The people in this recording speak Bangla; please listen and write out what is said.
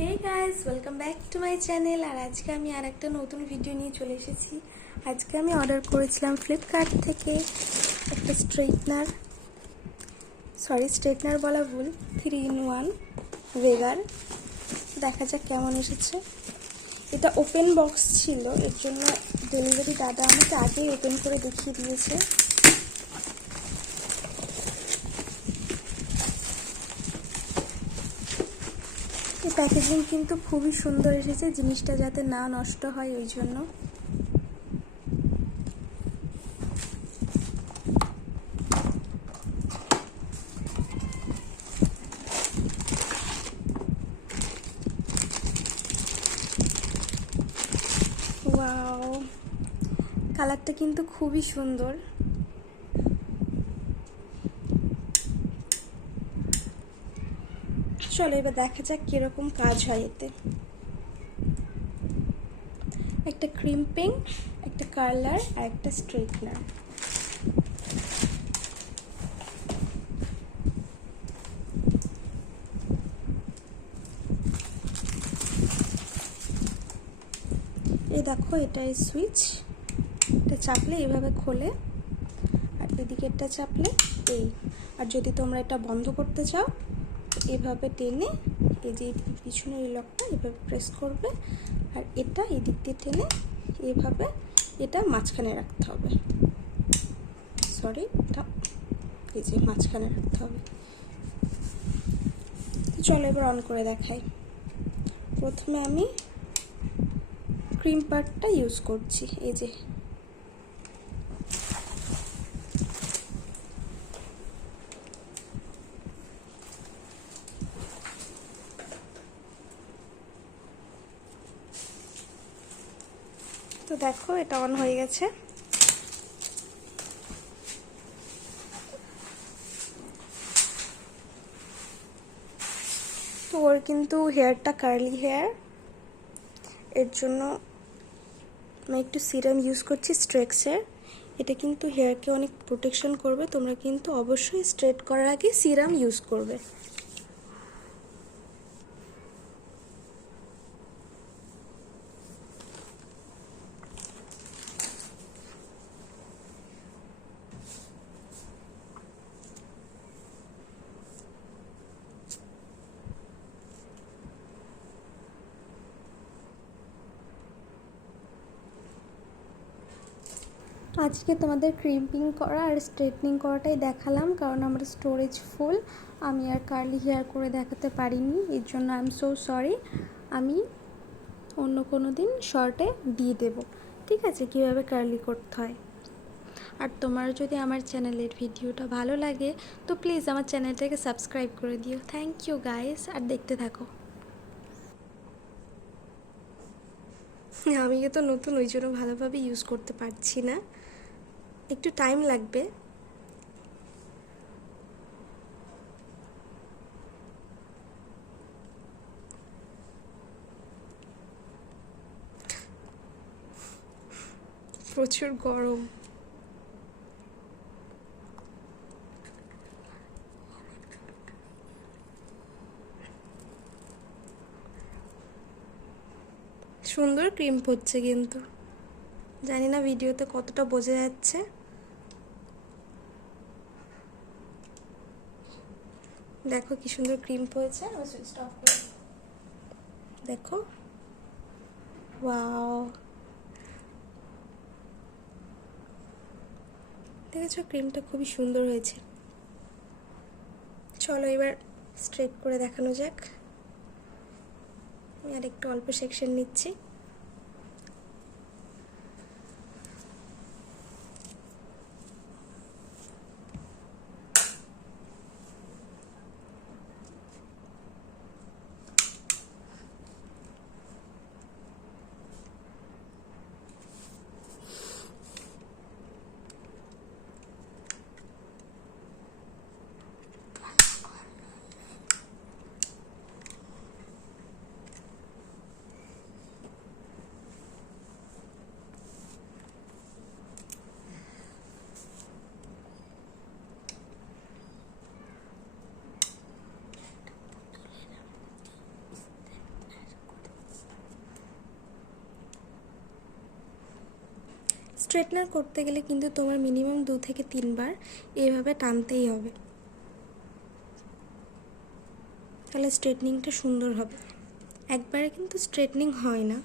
Hey guys, welcome back to my channel. আর আজকে আমি আর একটা নতুন ভিডিও নিয়ে চলে এসেছি। আজকে আমি অর্ডার করেছিলাম ফ্লিপকার্ট থেকে একটা স্ট্রেটনার বলা ভুল, 3-in-1 ভেগার। দেখা যাক কেমন এসেছে। এটা ওপেন বক্স ছিল, এর জন্য ডেলিভারি দাদা আমাকে আগেই ওপেন করে দেখিয়ে দিয়েছে। এই প্যাকেজিং কিন্তু খুবই সুন্দর এসেছে, জিনিসটা যাতে না নষ্ট হয় ওই জন্য। ওয়াও, কালারটা কিন্তু খুবই সুন্দর। চলো এবার দেখা যাক কিরকম কাজ হয় এতে। একটা ক্রিম্পিং, একটা কার্লার আর একটা স্ট্রেটনার। এই দেখো, এটা সুইচ, এটা চাপলে এইভাবে খোলে, আর এদিকে এটা চাপলে এই। আর যদি তোমরা এটা বন্ধ করতে চাও এভাবে টেনে, এই যে পিছনের এই লকটা এভাবে প্রেস করবে, আর এটা এই দিক দিয়ে টেনে এভাবে এটা মাঝখানে রাখতে হবে। এটা এই যে মাঝখানে রাখতে হবে। চলো এবার অন করে দেখাই। প্রথমে আমি ক্রিম পার্টটা ইউজ করছি, এই যে। তো দেখো এটা অন হয়ে গেছে। তো ওর কিন্তু হেয়ারটা কার্লি হেয়ার, এর জন্য আমি একটু সিরাম ইউজ করছি স্ট্রেক্সের। এটা কিন্তু হেয়ারকে অনেক প্রোটেকশন করবে। তোমরা কিন্তু অবশ্যই স্ট্রেট করার আগে সিরাম ইউজ করবে। আজকে তোমাদের ক্রিম্পিং করা আর স্ট্রেটনিং করাটাই দেখালাম, কারণ আমার স্টোরেজ ফুল, আমি আর কার্লি হেয়ার করে দেখাতে পারিনি। এর জন্য আই এম সো সরি। আমি অন্য কোনো দিন শর্টে দিয়ে দেব, ঠিক আছে, কীভাবে কার্লি করতে হয়। আর তোমার যদি আমার চ্যানেলের ভিডিওটা ভালো লাগে তো প্লিজ আমার চ্যানেলটাকে সাবস্ক্রাইব করে দিও। থ্যাংক ইউ গাইস, আর দেখতে থাকো। আমি তো নতুন, ওই জন্য ভালোভাবে ইউজ করতে পারছি না, একটু টাইম লাগবে। প্রচুর গরম। সুন্দর ক্রিম হচ্ছে, কিন্তু জানি না ভিডিওতে কতটা বোঝা যাচ্ছে। দেখো কি সুন্দর ক্রিম হয়েছে। আমি সুইচটা অফ করে দেখো। ওয়াও, দেখেছো ক্রিমটা খুবই সুন্দর হয়েছে। চলো এবার স্ট্রেট করে দেখানো যাক। আমি আর একটু অল্প সেকশন নিচ্ছি। স্ট্রেটনার করতে গেলে কিন্তু তোমার মিনিমাম 2 থেকে 3 বার এইভাবে টানতেই হবে, তাহলে স্ট্রেটনিংটা সুন্দর হবে। একবারে কিন্তু স্ট্রেটনিং হয় না।